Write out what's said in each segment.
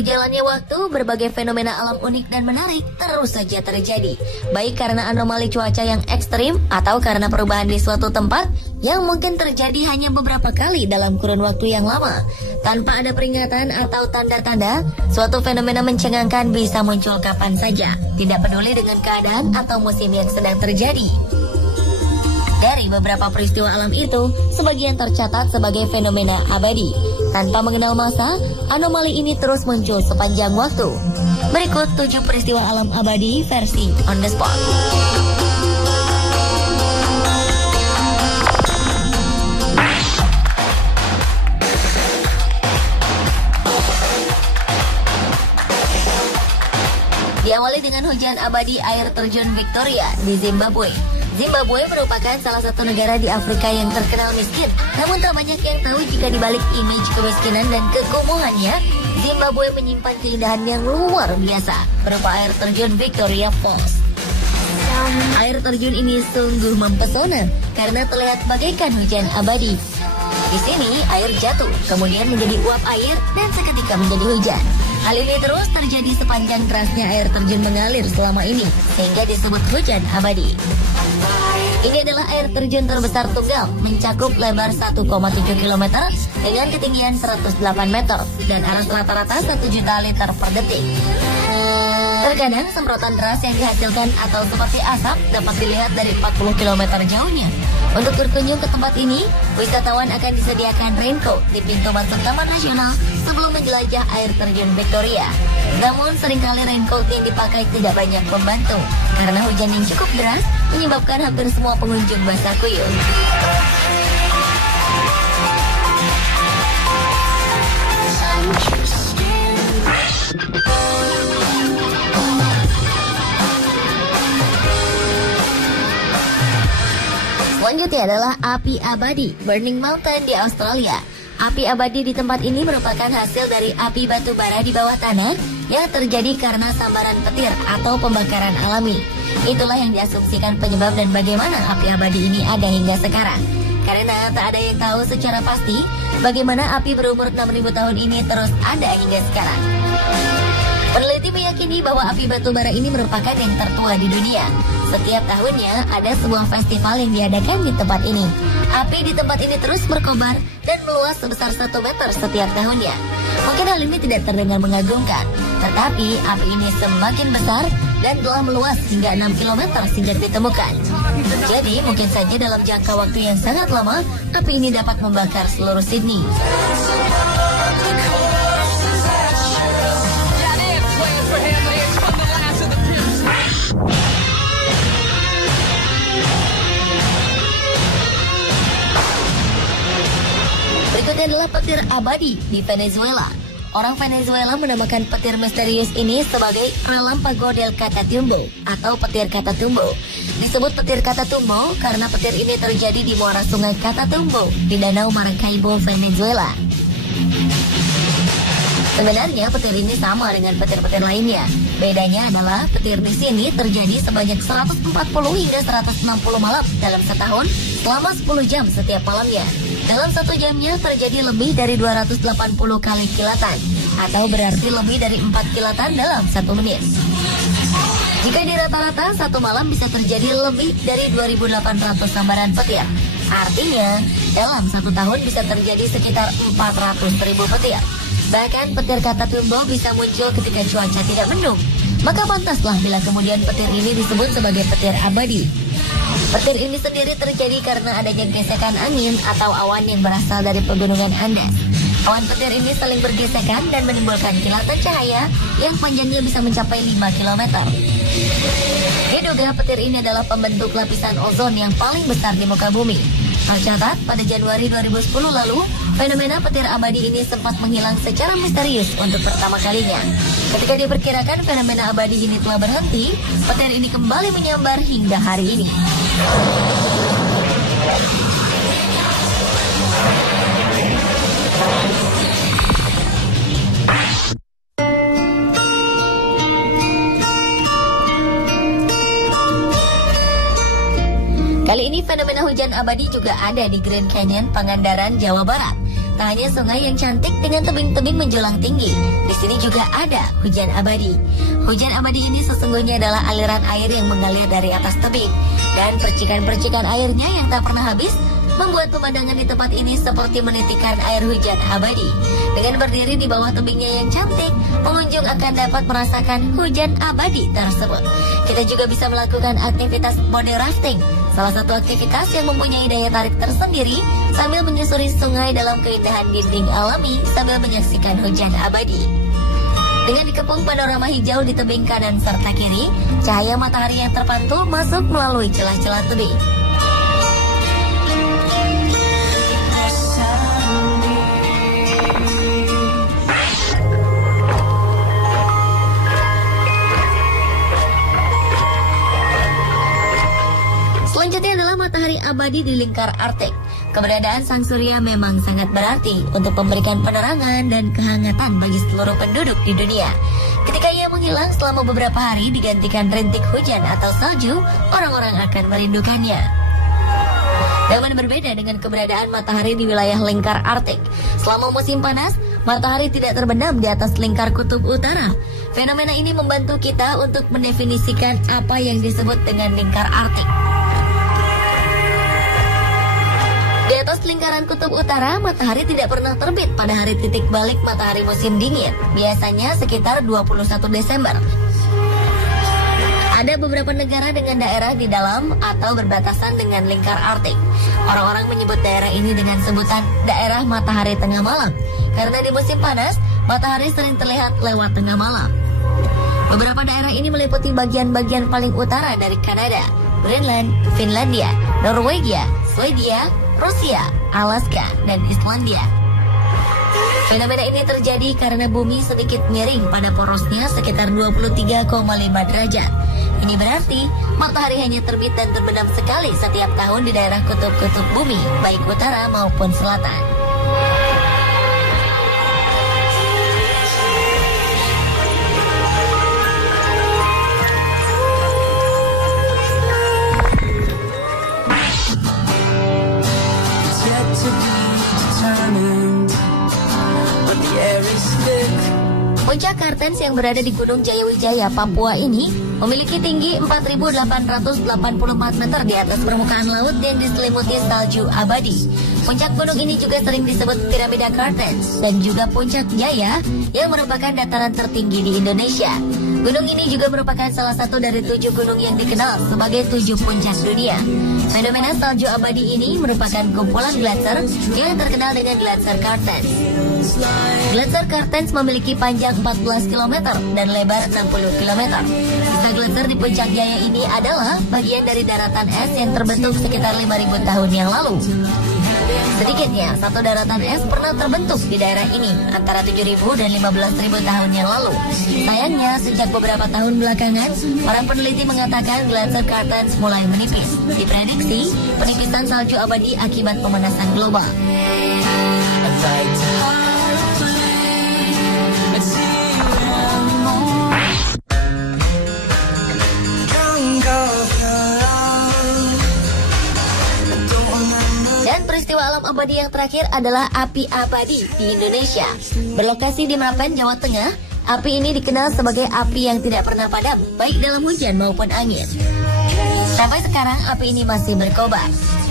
berjalannya waktu, berbagai fenomena alam unik dan menarik terus saja terjadi. Baik karena anomali cuaca yang ekstrim atau karena perubahan di suatu tempat yang mungkin terjadi hanya beberapa kali dalam kurun waktu yang lama. Tanpa ada peringatan atau tanda-tanda, suatu fenomena mencengangkan bisa muncul kapan saja, tidak peduli dengan keadaan atau musim yang sedang terjadi. Dari beberapa peristiwa alam itu, sebagian tercatat sebagai fenomena abadi. Tanpa mengenal masa, anomali ini terus muncul sepanjang waktu. Berikut 7 peristiwa alam abadi versi on the spot. Diawali dengan hujan abadi air terjun Victoria di Zimbabwe. Zimbabwe merupakan salah satu negara di Afrika yang terkenal miskin. Namun tak banyak yang tahu jika di balik image kemiskinan dan kekumuhannya, Zimbabwe menyimpan keindahan yang luar biasa, berupa air terjun Victoria Falls. Air terjun ini sungguh mempesona karena terlihat bagaikan hujan abadi. Di sini air jatuh, kemudian menjadi uap air dan seketika menjadi hujan. Hal ini terus terjadi sepanjang derasnya air terjun mengalir selama ini, sehingga disebut hujan abadi. Ini adalah air terjun terbesar tunggal, mencakup lebar 1,7 km dengan ketinggian 108 meter dan arus rata-rata 1 juta liter per detik. Terkadang semprotan deras yang dihasilkan atau seperti asap dapat dilihat dari 40 km jauhnya. Untuk berkunjung ke tempat ini, wisatawan akan disediakan raincoat di pintu masuk Taman Nasional sebelum menjelajah air terjun Victoria. Namun seringkali raincoat yang dipakai tidak banyak membantu karena hujan yang cukup deras menyebabkan hampir semua pengunjung basah kuyup. Selanjutnya adalah api abadi Burning Mountain di Australia. Api abadi di tempat ini merupakan hasil dari api batu bara di bawah tanah yang terjadi karena sambaran petir atau pembakaran alami. Itulah yang diasumsikan penyebab dan bagaimana api abadi ini ada hingga sekarang. Karena tak ada yang tahu secara pasti bagaimana api berumur 6.000 tahun ini terus ada hingga sekarang. Peneliti meyakini bahwa api batu bara ini merupakan yang tertua di dunia. Setiap tahunnya ada sebuah festival yang diadakan di tempat ini. Api di tempat ini terus berkobar dan meluas sebesar 1 meter setiap tahunnya. Mungkin hal ini tidak terdengar mengagumkan, tetapi api ini semakin besar dan telah meluas hingga 6 km sejak ditemukan. Jadi mungkin saja dalam jangka waktu yang sangat lama, api ini dapat membakar seluruh Sydney. Berikutnya adalah petir abadi di Venezuela. Orang Venezuela menamakan petir misterius ini sebagai Relampago del Catatumbo atau petir Catatumbo. Disebut petir Catatumbo karena petir ini terjadi di muara sungai Catatumbo di Danau Maracaibo, Venezuela. Sebenarnya petir ini sama dengan petir-petir lainnya. Bedanya adalah petir di sini terjadi sebanyak 140 hingga 160 malam dalam setahun selama 10 jam setiap malamnya. Dalam 1 jamnya terjadi lebih dari 280 kali kilatan, atau berarti lebih dari 4 kilatan dalam 1 menit. Jika di rata-rata, 1 malam bisa terjadi lebih dari 2.800 sambaran petir. Artinya, dalam 1 tahun bisa terjadi sekitar 400.000 petir. Bahkan petir Catatumbo bisa muncul ketika cuaca tidak mendung. Maka pantaslah bila kemudian petir ini disebut sebagai petir abadi. Petir ini sendiri terjadi karena adanya gesekan angin atau awan yang berasal dari pegunungan Andes. Awan petir ini saling bergesekan dan menimbulkan kilatan cahaya yang panjangnya bisa mencapai 5 km. Diduga petir ini adalah pembentuk lapisan ozon yang paling besar di muka bumi. Tercatat pada Januari 2010 lalu, fenomena petir abadi ini sempat menghilang secara misterius untuk pertama kalinya. Ketika diperkirakan fenomena abadi ini telah berhenti, petir ini kembali menyambar hingga hari ini. Kali ini fenomena hujan abadi juga ada di Grand Canyon, Pangandaran, Jawa Barat. Tak hanya sungai yang cantik dengan tebing-tebing menjulang tinggi, di sini juga ada hujan abadi. Hujan abadi ini sesungguhnya adalah aliran air yang mengalir dari atas tebing, dan percikan-percikan airnya yang tak pernah habis membuat pemandangan di tempat ini seperti menitikan air hujan abadi. Dengan berdiri di bawah tebingnya yang cantik, pengunjung akan dapat merasakan hujan abadi tersebut. Kita juga bisa melakukan aktivitas body rafting, salah satu aktivitas yang mempunyai daya tarik tersendiri sambil menyusuri sungai dalam keindahan dinding alami sambil menyaksikan hujan abadi. Dengan dikepung panorama hijau di tebing kanan serta kiri, cahaya matahari yang terpantul masuk melalui celah-celah tebing. Selanjutnya adalah matahari abadi di lingkar Arctic. Keberadaan sang surya memang sangat berarti untuk memberikan penerangan dan kehangatan bagi seluruh penduduk di dunia. Ketika ia menghilang selama beberapa hari digantikan rintik hujan atau salju, orang-orang akan merindukannya. Namun berbeda dengan keberadaan matahari di wilayah lingkar Arctic. Selama musim panas, matahari tidak terbenam di atas lingkar kutub utara. Fenomena ini membantu kita untuk mendefinisikan apa yang disebut dengan lingkar Arctic. Di atas lingkaran kutub utara, matahari tidak pernah terbit pada hari titik balik matahari musim dingin, biasanya sekitar 21 Desember. Ada beberapa negara dengan daerah di dalam atau berbatasan dengan lingkar Arctic. Orang-orang menyebut daerah ini dengan sebutan daerah matahari tengah malam, karena di musim panas, matahari sering terlihat lewat tengah malam. Beberapa daerah ini meliputi bagian-bagian paling utara dari Kanada, Greenland, Finlandia, Norwegia, Swedia, Rusia, Alaska, dan Islandia. Fenomena ini terjadi karena bumi sedikit miring pada porosnya sekitar 23,5 derajat. Ini berarti matahari hanya terbit dan terbenam sekali setiap tahun di daerah kutub-kutub bumi, baik utara maupun selatan. Puncak Kartens yang berada di Gunung Jayawijaya, Papua ini memiliki tinggi 4.884 meter di atas permukaan laut yang diselimuti salju abadi. Puncak gunung ini juga sering disebut Piramida Kartens dan juga Puncak Jaya yang merupakan dataran tertinggi di Indonesia. Gunung ini juga merupakan salah satu dari 7 gunung yang dikenal sebagai 7 puncak dunia. Fenomena salju abadi ini merupakan kumpulan gletser yang terkenal dengan Gletser Kartens. Gletser Kartens memiliki panjang 14 km dan lebar 60 km. Sisa gletser di Puncak Jaya ini adalah bagian dari daratan es yang terbentuk sekitar 5.000 tahun yang lalu. Sedikitnya, satu daratan es pernah terbentuk di daerah ini antara 7.000 dan 15.000 tahun yang lalu. Sayangnya, sejak beberapa tahun belakangan, para peneliti mengatakan Gletser Kartens mulai menipis. Diprediksi, penipisan salju abadi akibat pemanasan global. Dan peristiwa alam abadi yang terakhir adalah api abadi di Indonesia. Berlokasi di Merapen, Jawa Tengah, api ini dikenal sebagai api yang tidak pernah padam, baik dalam hujan maupun angin. Sampai sekarang api ini masih berkobar.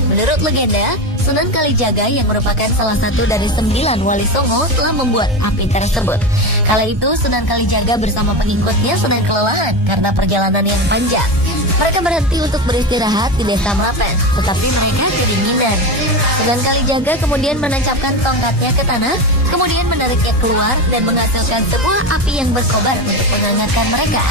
Menurut legenda, Sunan Kalijaga yang merupakan salah satu dari 9 wali Songo telah membuat api tersebut. Kala itu Sunan Kalijaga bersama pengikutnya sedang kelelahan karena perjalanan yang panjang. Mereka berhenti untuk beristirahat di desa Merapen, tetapi mereka kedinginan. Sunan Kalijaga kemudian menancapkan tongkatnya ke tanah, kemudian menariknya keluar dan menghasilkan sebuah api yang berkobar untuk menghangatkan mereka.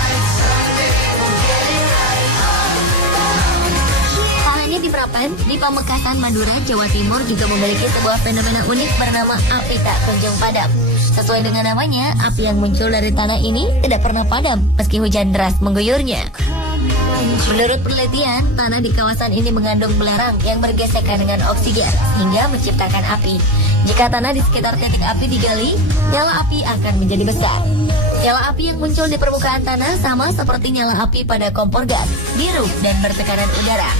Di Merapen, di Pamekasan, Madura, Jawa Timur juga memiliki sebuah fenomena unik bernama api tak kunjung padam. Sesuai dengan namanya, api yang muncul dari tanah ini tidak pernah padam meski hujan deras mengguyurnya. Menurut penelitian, tanah di kawasan ini mengandung belerang yang bergesekan dengan oksigen hingga menciptakan api. Jika tanah di sekitar titik api digali, nyala api akan menjadi besar. Nyala api yang muncul di permukaan tanah sama seperti nyala api pada kompor gas, biru dan bertekanan udara.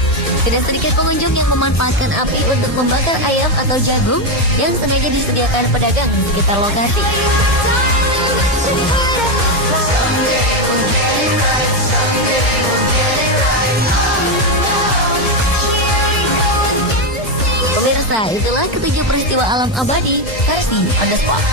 Tidak sedikit pengunjung yang memanfaatkan api untuk membakar ayam atau jagung yang sengaja disediakan pedagang di sekitar lokasi. Pemirsa, itulah ketujuh peristiwa alam abadi versi On The Spot.